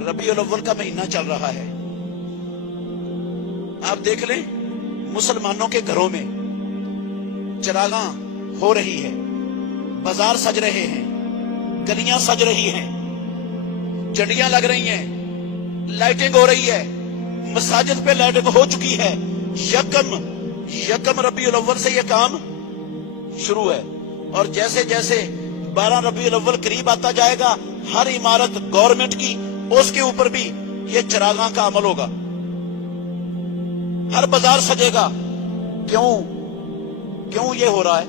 रबी अव्वल का महीना चल रहा है। आप देख लें, मुसलमानों के घरों में चिरागां हो रही है, बाजार सज रहे हैं, गलियां सज रही हैं, झंडियां लग रही हैं, लाइटिंग हो रही है, मसाजिद पे लाइटिंग हो चुकी है। यकम रबी अव्वल से यह काम शुरू है, और जैसे जैसे 12 रबी अव्वल करीब आता जाएगा, हर इमारत गवर्नमेंट की उसके ऊपर भी ये चिरागां का अमल होगा, हर बाजार सजेगा। क्यों ये हो रहा है?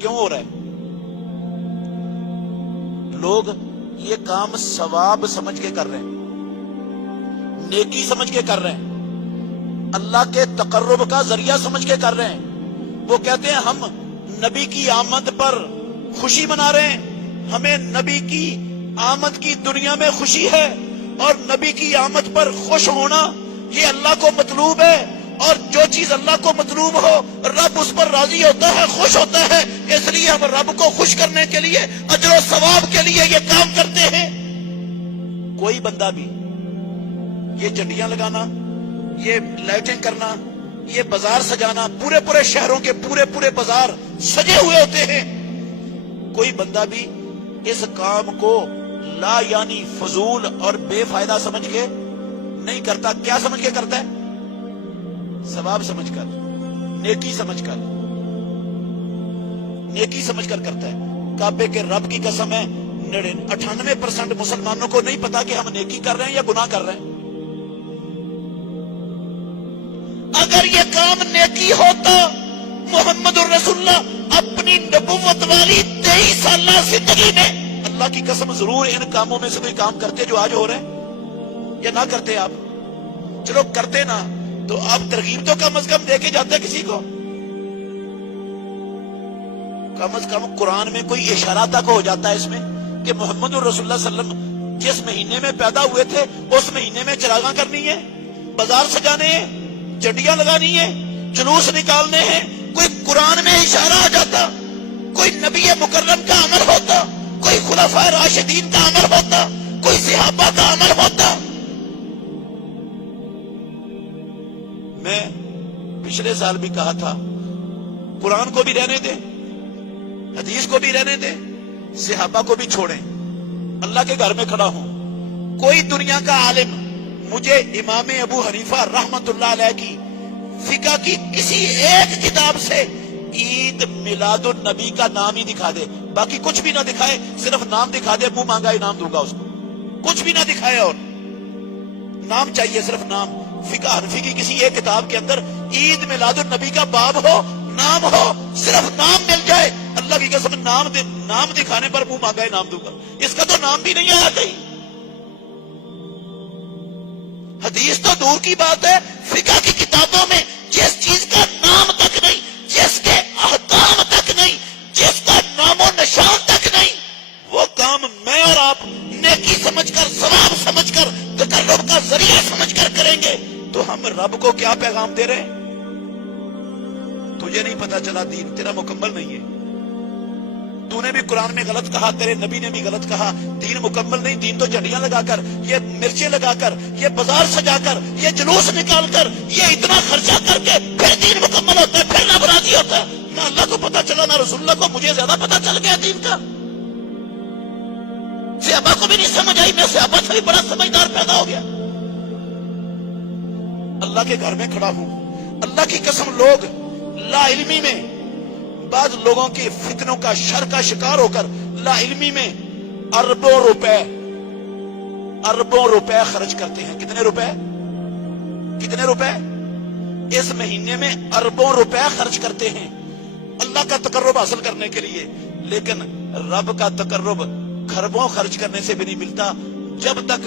क्यों हो रहा है? लोग ये काम सवाब समझ के कर रहे हैं, नेकी समझ के कर रहे हैं, अल्लाह के तकर्रुब का जरिया समझ के कर रहे हैं। वो कहते हैं हम नबी की आमद पर खुशी मना रहे हैं, हमें नबी की आमद की दुनिया में खुशी है, और नबी की आमद पर खुश होना ये अल्लाह को मतलूब है। और जो चीज अल्लाह को मतलूब हो, रब उस पर राजी होता है, खुश होता है। इसलिए हम रब को खुश करने के लिए, अजर और सवाब के लिए ये काम करते हैं। कोई बंदा भी ये झंडियां लगाना, ये लाइटिंग करना, ये बाजार सजाना, पूरे शहरों के पूरे बाजार सजे हुए होते हैं, कोई बंदा भी इस काम को ला यानी फजूल और बेफायदा समझ के नहीं करता। क्या समझ के करता है? सवाब समझकर, नेकी समझकर करता है। काबे के रब की कसम है, 98% मुसलमानों को नहीं पता कि हम नेकी कर रहे हैं या गुनाह कर रहे हैं। अगर ये काम नेकी होता, मोहम्मद रसूलुल्लाह अपनी नबुव्वत वाली 23 साल जिंदगी में अल्लाह की कसम जरूर इन कामों में से कोई काम करते जो आज हो रहे हैं, या ना करते आप? चलो करते ना तो आप तरगीब तो कम से कम देके जाते किसी को। कम से कम कुरान में कोई इशारा तक हो जाता है इसमें कि मोहम्मद रसूलुल्लाह सल्लल्लाहु अलैहि वसल्लम जिस महीने में पैदा हुए थे उस महीने में चिरागां करनी है, बाजार सजाने हैं, झंडियां लगानी है, जुलूस निकालने हैं। कोई कुरान में इशारा आ जाता, कोई नबी मुकर्रम का अमल होता, कोई खुलाफाए राशिदीन का अमल होता, कोई सहाबा का अमल होता। मैं पिछले साल भी कहा था, कुरान को भी रहने दे, हदीस को भी रहने दे, सहाबा को भी छोड़ें। अल्लाह के घर में खड़ा हूं, कोई दुनिया का आलिम मुझे इमाम अबू हनीफा रहमतुल्लाह अलैह की फिका की किसी एक किताब से ईद मिलादुन नबी का नाम ही दिखा दे, बाकी कुछ भी ना दिखाए, सिर्फ नाम दिखा दे, मुंह मांगा इनाम दूंगा उसको। कुछ भी ना दिखाए और नाम चाहिए, सिर्फ नाम। फिका हनफी की किसी एक किताब के अंदर ईद मिलादुन नबी का बाब हो, नाम हो, सिर्फ नाम मिल जाए, अल्लाह की कसम नाम दिखाने पर मुंह मांगा इनाम दूंगा। इसका तो नाम भी नहीं आया कहीं। हदीस तो दूर की बात है, फिका की किताबों में जिस चीज का नाम तक नहीं, जिसके अहकाम तक नहीं, जिसका नामो निशान तक नहीं, वो काम मैं और आप नेकी समझकर, सवाब समझकर, तकर्रुब का जरिया समझकर करेंगे तो हम रब को क्या पैगाम दे रहे हैं? तुझे नहीं पता चला, दीन तेरा मुकम्मल नहीं है। तूने भी कुरान में गलत कहा, तेरे नबी ने भी गलत कहा, दीन मुकम्मल नहीं। दीन तो झंडियां लगाकर, ये मिर्चें लगाकर, ये बाजार सजाकर, ये जुलूस निकालकर, ये इतना खर्चा करके फिर दीन मुकम्मल होता है, फिर ना बराती होता है। ना अल्लाह को पता चला, ना रसूलुल्लाह को। मुझे ज्यादा पता चल गया दीन का, सहाबा को भी नहीं समझ आई, मैं सहाबा से भी बड़ा समझदार पैदा हो गया। अल्लाह के घर में खड़ा हूं, अल्लाह की कसम, लोग लाइल्मी में, बाद लोगों के फितनों का, शर का शिकार होकर लाइल्मी में अरबों रुपए खर्च करते हैं। कितने रुपए? इस महीने में अरबों रुपए खर्च करते हैं अल्लाह का तकर्रुब हासिल करने के लिए। लेकिन रब का तकर्रुब खरबों खर्च करने से भी नहीं मिलता, जब तक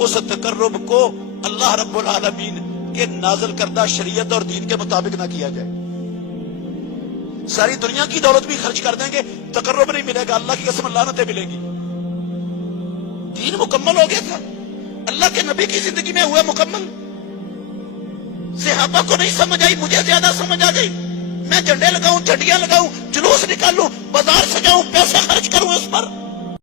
उस तकर्रुब को अल्लाह रब्बुल आलमीन के नाज़िल करदा शरीयत और दीन के मुताबिक ना किया जाए। सारी दुनिया की दौलत भी खर्च कर देंगे, तकर्रुब नहीं मिलेगा, अल्लाह की कसम लानतें मिलेंगी। दीन मुकम्मल हो गया था, अल्लाह के नबी की जिंदगी में हुआ मुकम्मल। सहाबा को नहीं समझ आई, मुझे ज्यादा समझ आ गई। मैं झंडे लगाऊं, झंडियां लगाऊं, जुलूस निकालूं, बाजार सजाऊं, पैसे खर्च करूं उस पर।